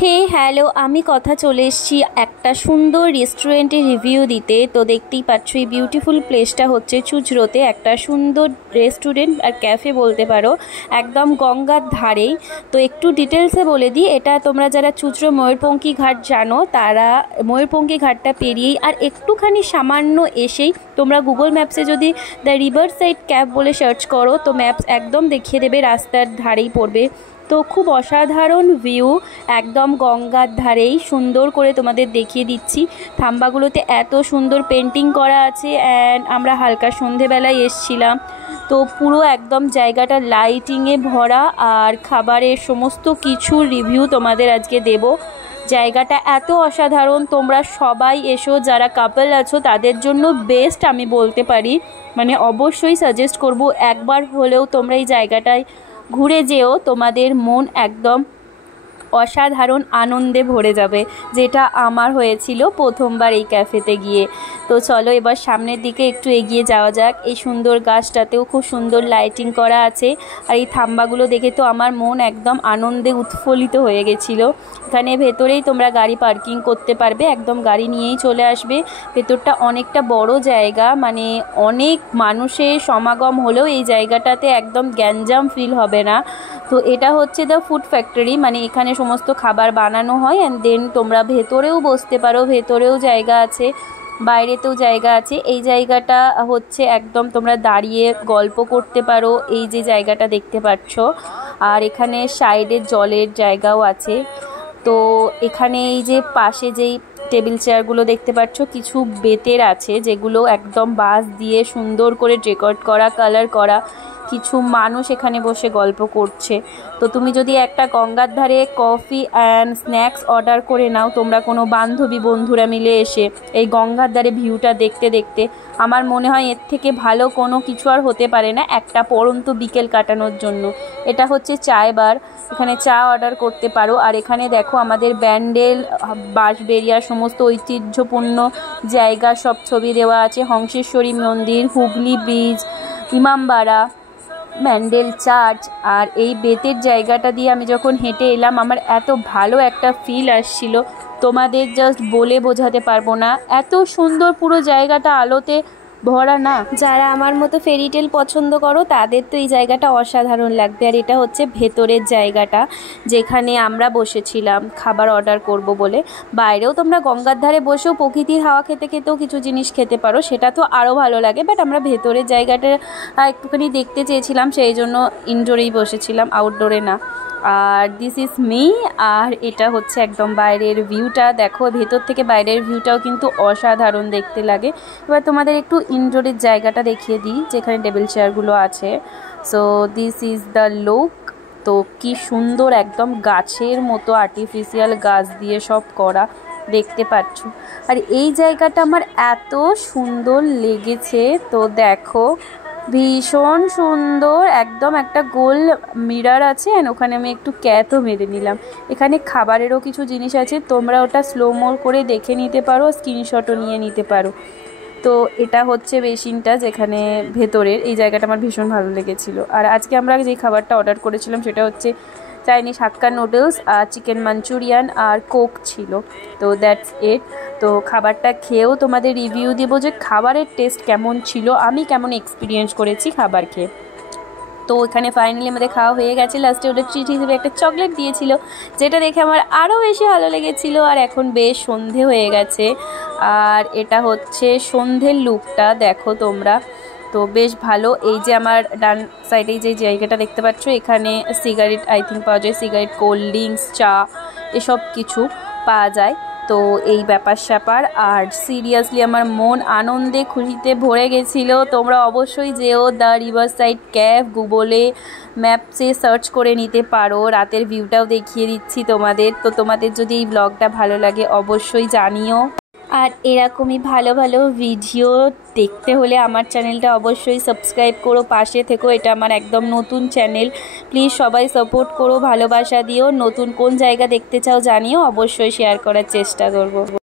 হে hello, আমি কথা চলে এসেছি একটা সুন্দর রেস্টুরেন্টের রিভিউ দিতে। তো দেখতেই পাচ্ছ এই বিউটিফুল প্লেসটা হচ্ছে চুঁচড়োতে একটা সুন্দর রেস্টুরেন্ট আর ক্যাফে বলতে পারো, একদম গঙ্গার ধারেই। তো একটু ডিটেলসে বলে দিই, এটা তোমরা যারা চুঁচড়ো ময়ূরপঙ্খী ঘাট জানো তারা ময়ূরপঙ্খী ঘাটটা পেরিয়েই আর একটুখানি সামান্য এসেই তোমরা গুগল ম্যাপসে যদি দ্য রিভার সাইড ক্যাফ বলে সার্চ করো তো ম্যাপস একদম দেখিয়ে দেবে, রাস্তার ধারেই পড়বে। তো খুব অসাধারণ ভিউ, একদম গঙ্গার ধারেই সুন্দর করে তোমাদের দেখিয়ে দিচ্ছি। থাম্বাগুলোতে এত সুন্দর পেন্টিং করা আছে অ্যান্ড আমরা হালকা সন্ধেবেলায় এসছিলাম, তো পুরো একদম জায়গাটা লাইটিংয়ে ভরা আর খাবারের সমস্ত কিছুর রিভিউ তোমাদের আজকে দেব। জায়গাটা এত অসাধারণ, তোমরা সবাই এসো, যারা কাপল আছো তাদের জন্য বেস্ট আমি বলতে পারি। মানে অবশ্যই সাজেস্ট করব একবার হলেও তোমরা এই জায়গাটায় ঘুরে যেও, তোমাদের মন একদম অসাধারণ আনন্দে ভরে যাবে, যেটা আমার হয়েছিল প্রথমবার এই ক্যাফেতে গিয়ে। তো চলো এবার সামনের দিকে একটু এগিয়ে যাওয়া যাক। এই সুন্দর গাছটাতেও খুব সুন্দর লাইটিং করা আছে আর এই থাম্বাগুলো দেখে তো আমার মন একদম আনন্দে উৎফুল্লিত হয়ে গেছিলো। এখানে ভেতরেই তোমরা গাড়ি পার্কিং করতে পারবে, একদম গাড়ি নিয়েই চলে আসবে। ভেতরটা অনেকটা বড় জায়গা, মানে অনেক মানুষের সমাগম হলেও এই জায়গাটাতে একদম গ্যাঞ্জাম ফিল হবে না। তো এটা হচ্ছে দ্য ফুড ফ্যাক্টরি, মানে এখানে সমস্ত খাবার বানানো হয় অ্যান্ড দেন তোমরা ভেতরেও বসতে পারো, ভেতরেও জায়গা আছে, বাইরেতেও জায়গা আছে। এই জায়গাটা হচ্ছে একদম তোমরা দাঁড়িয়ে গল্প করতে পারো, এই যে জায়গাটা দেখতে পাচ্ছ। আর এখানে সাইডে জলের জায়গাও আছে। তো এখানে এই যে পাশে যেই টেবিল চেয়ারগুলো দেখতে পাচ্ছ, কিছু বেতের আছে যেগুলো একদম বাঁশ দিয়ে সুন্দর করে ডেকোরেট করা, কালার করা। কিছু মানুষ এখানে বসে গল্প করছে। তো তুমি যদি একটা গঙ্গার ধারে কফি অ্যান্ড স্ন্যাক্স অর্ডার করে নাও, তোমরা কোনো বান্ধবী বন্ধুরা মিলে এসে এই গঙ্গার ধারে ভিউটা দেখতে দেখতে, আমার মনে হয় এর থেকে ভালো কোনো কিছু আর হতে পারে না একটা পড়ন্ত বিকেল কাটানোর জন্য। এটা হচ্ছে চায় বার, এখানে চা অর্ডার করতে পারো। আর এখানে দেখো আমাদের ব্যান্ডেল, বাঁশবেড়িয়ার সমস্ত ঐতিহ্যপূর্ণ জায়গা সব ছবি দেওয়া আছে। হংসেশ্বরী মন্দির, হুগলি ব্রিজ, ইমামবাড়া, ব্যান্ডেল চার্চ। আর এই বেতের জায়গাটা দিয়ে আমি যখন হেঁটে এলাম, আমার এত ভালো একটা ফিল আসছিল, তোমাদের জাস্ট বলে বোঝাতে পারবো না। এত সুন্দর পুরো জায়গাটা আলোতে ভরা না, যারা আমার মতো ফেরিটেল পছন্দ করো তাদের তো এই জায়গাটা অসাধারণ লাগবে। আর এটা হচ্ছে ভেতরের জায়গাটা যেখানে আমরা বসেছিলাম খাবার অর্ডার করব বলে। বাইরেও তোমরা গঙ্গার ধারে বসেও প্রকৃতির হাওয়া খেতে খেতেও কিছু জিনিস খেতে পারো, সেটা তো আরও ভালো লাগে। বাট আমরা ভেতরের জায়গাটা একটুখানি দেখতে চেয়েছিলাম, সেই জন্য ইনডোরেই বসেছিলাম, আউটডোরে না। আর দিস ইজ মি। আর এটা হচ্ছে একদম বাইরের ভিউটা, দেখো ভেতর থেকে বাইরের ভিউটাও কিন্তু অসাধারণ দেখতে লাগে। এবার তোমাদের একটু ইনডোরের জায়গাটা দেখিয়ে দিই যেখানে টেবিল চেয়ারগুলো আছে। So this is the look. তো কি সুন্দর, একদম গাছের মতো আর্টিফিশিয়াল গাছ দিয়ে সব করা, দেখতে পাচ্ছ। আর এই জায়গাটা আমার এত সুন্দর লেগেছে, তো দেখো ভীষণ সুন্দর, একদম একটা গোল মিরর আছে অ্যান্ড ওখানে আমি একটু ক্যাথও মেরে নিলাম। এখানে খাবারেরও কিছু জিনিস আছে, তোমরা ওটা স্লো মো করে দেখে নিতে পারো, স্ক্রিনশটও নিয়ে নিতে পারো। তো এটা হচ্ছে বেসিনটা যেখানে ভেতরের, এই জায়গাটা আমার ভীষণ ভালো লেগেছিলো। আর আজকে আমরা যে খাবারটা অর্ডার করেছিলাম সেটা হচ্ছে চাইনিজ হাক্কা নুডলস আর চিকেন মাঞ্চুরিয়ান আর কোক ছিল। তো দ্যাটস ইট। তো খাবারটা খেয়েও তোমাদের রিভিউ দেবো যে খাবারের টেস্ট কেমন ছিল, আমি কেমন এক্সপিরিয়েন্স করেছি খাবার খেয়ে। তো এখানে ফাইনালি আমাদের খাওয়া হয়ে গেছে। লাস্টে ওটা ট্রিট হিসেবে একটা চকলেট দিয়েছিল, যেটা দেখে আমার আরও বেশি ভালো লেগেছিলো। আর এখন বেশ সন্ধে হয়ে গেছে, আর এটা হচ্ছে সন্ধ্যের লুকটা দেখো তোমরা। তো বেশ ভালো। এই যে আমার ডান সাইডে যে জায়গাটা দেখতে পাচ্ছ, এখানে সিগারেট আই থিঙ্ক পাওয়া যায়, সিগারেট, কোল্ড ড্রিঙ্কস, চা, এসব কিছু পাওয়া যায়। তো এই ব্যাপার স্যাপার। আর সিরিয়াসলি আমার মন আনন্দে খুশিতে ভরে গেছিলো। তোমরা অবশ্যই যেও দ্য রিভার সাইড ক্যাফ, গুগলে ম্যাপসে সার্চ করে নিতে পারো, রাতের ভিউটাও দেখিয়ে দিচ্ছি তোমাদের। তো তোমাদের যদি এই ব্লগটা ভালো লাগে অবশ্যই জানিও। আর এরকমই ভালো ভালো ভিডিও দেখতে হলে আমার চ্যানেলটা অবশ্যই সাবস্ক্রাইব করো, পাশে থেকো। এটা আমার একদম নতুন চ্যানেল, প্লিজ সবাই সাপোর্ট করো, ভালোবাসা দিও। নতুন কোন জায়গা দেখতে চাও জানিও, অবশ্যই শেয়ার করার চেষ্টা করব।